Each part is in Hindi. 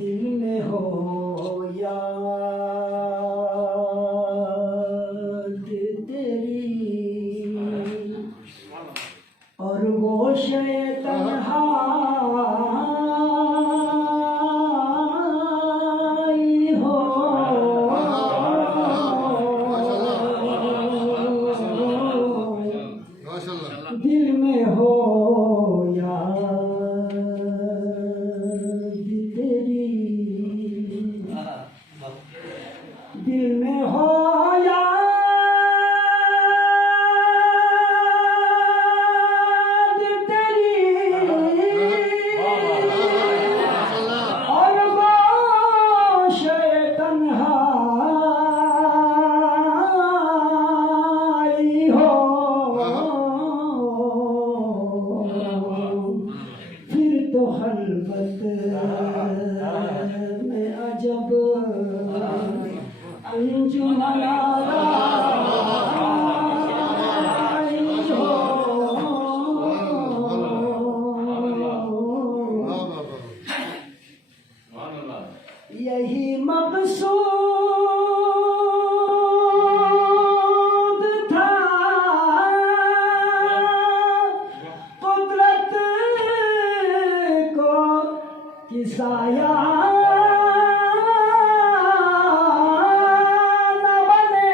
दिल में हो याद तेरी और वो तन्हाई हो दिल में हो याद तेरी दिल में हो याद तेरी और गोश तन्हाई हो फिर तो खलबत में अजब अंजुमन यही मकसूद था कुदरत को किसाया न बने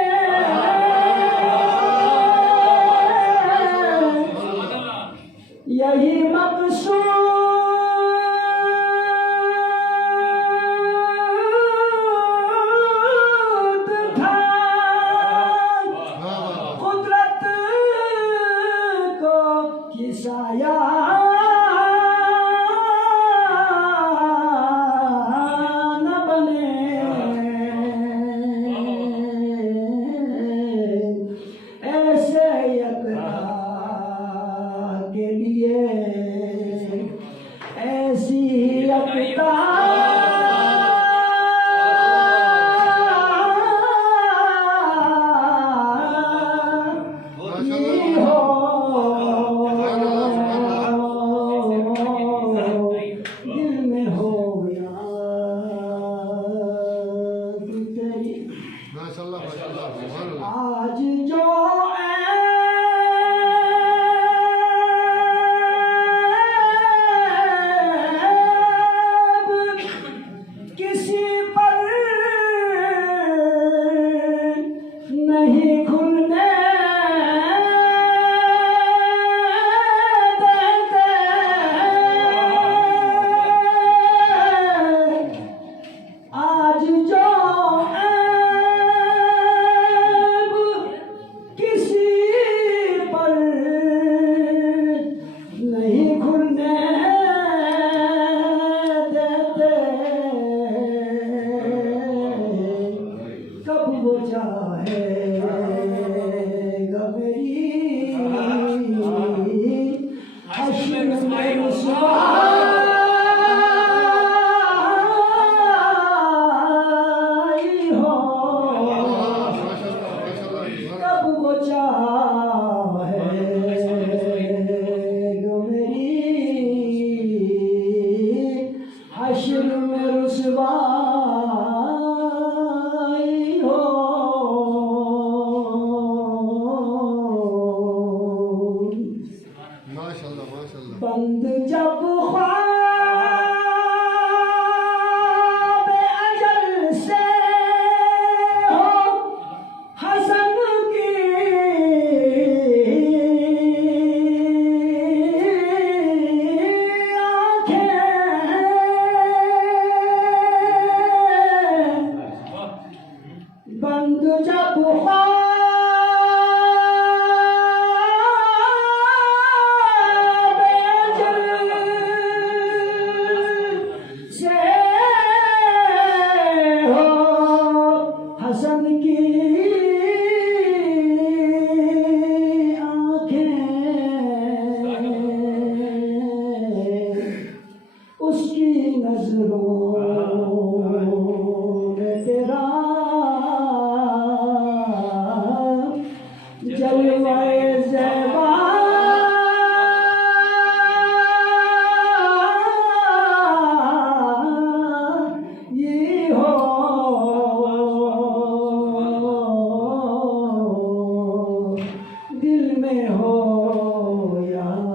यही मकसूद था कुदरत को किसाया न बने ऐसे यकता के लिए ऐसी यकता दिल में हो याद तेरी आज जो ऐब किसी पर नहीं खुलने देते आज जो ऐब किसी पर नहीं खुलने देते कब वो चाहेगा मेरी हश्र में रुसवाई हो कब वो चाहेगा मेरी हश्र में रुसवाई हो बंद जब ख्वाब अजल से हो हसन की आँखें में हो या